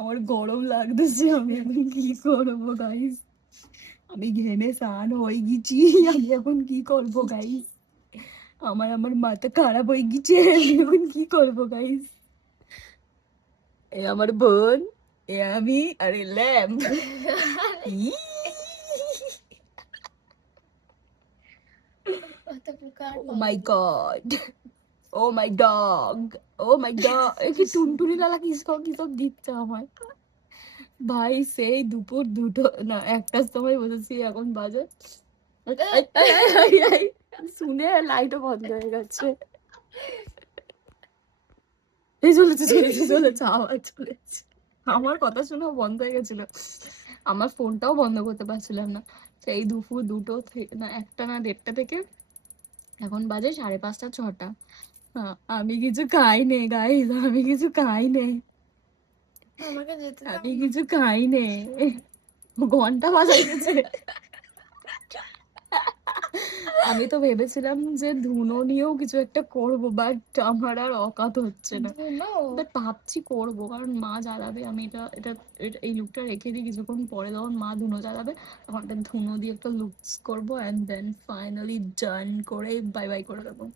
আমার গরম লাগতেছে, আমি এখন কি করবো গাইস? আমি ঘেমে স্নান হয়ে গেছি, আমি এখন কি করবো গাইস? আমার মাথা খারাপ হয়ে গেছে, আমি এখন কি করবো গাইস? এ আমার বোন, এ আমি, আরে lamp. Oh my god, oh my dog, oh my dog, কি টুনটুনি লালা কিসব কিসব দিচ্ছে আমার। ভাই সেই দুপুর দুটো না একটার সময় বসেছি, এখন বাজে শুনে লাইটও বন্ধ হয়ে গেছে। এই চলেছে চলেছে চলেছে, আওয়াজ চলেছে। আমার কথা শুনেও বন্ধ হয়ে গেছিল, আমার ফোনটাও বন্ধ করতে পারছিলাম না। সেই দুপুর দুটো না একটা না দেড়টা থেকে এখন বাজে 5:30 6টা। আমি কিছু খাই নেই গাইস, আমি কিছু খাই নেই, আমাকে যেতে দাও আমি না। কিছু খাই নেই। ঘন্টা বাজাই গেছে। আমি তো ভেবেছিলাম যে ধুনো নিয়েও কিছু একটা করবো, বাট আমার আর অকাত হচ্ছে না। ধুনো? বাট ভাবছি করবো, কারণ মা জ্বালাবে, আমি এটা এটা এই লুকটা রেখে দিই, কিছুক্ষণ পরে যখন মা ধুনো জ্বালাবে তখন একটা ধুনো দিয়ে একটা লুকস করবো, অ্যান্ড দেন ফাইনালি ডান করে বাই বাই করে দেবো।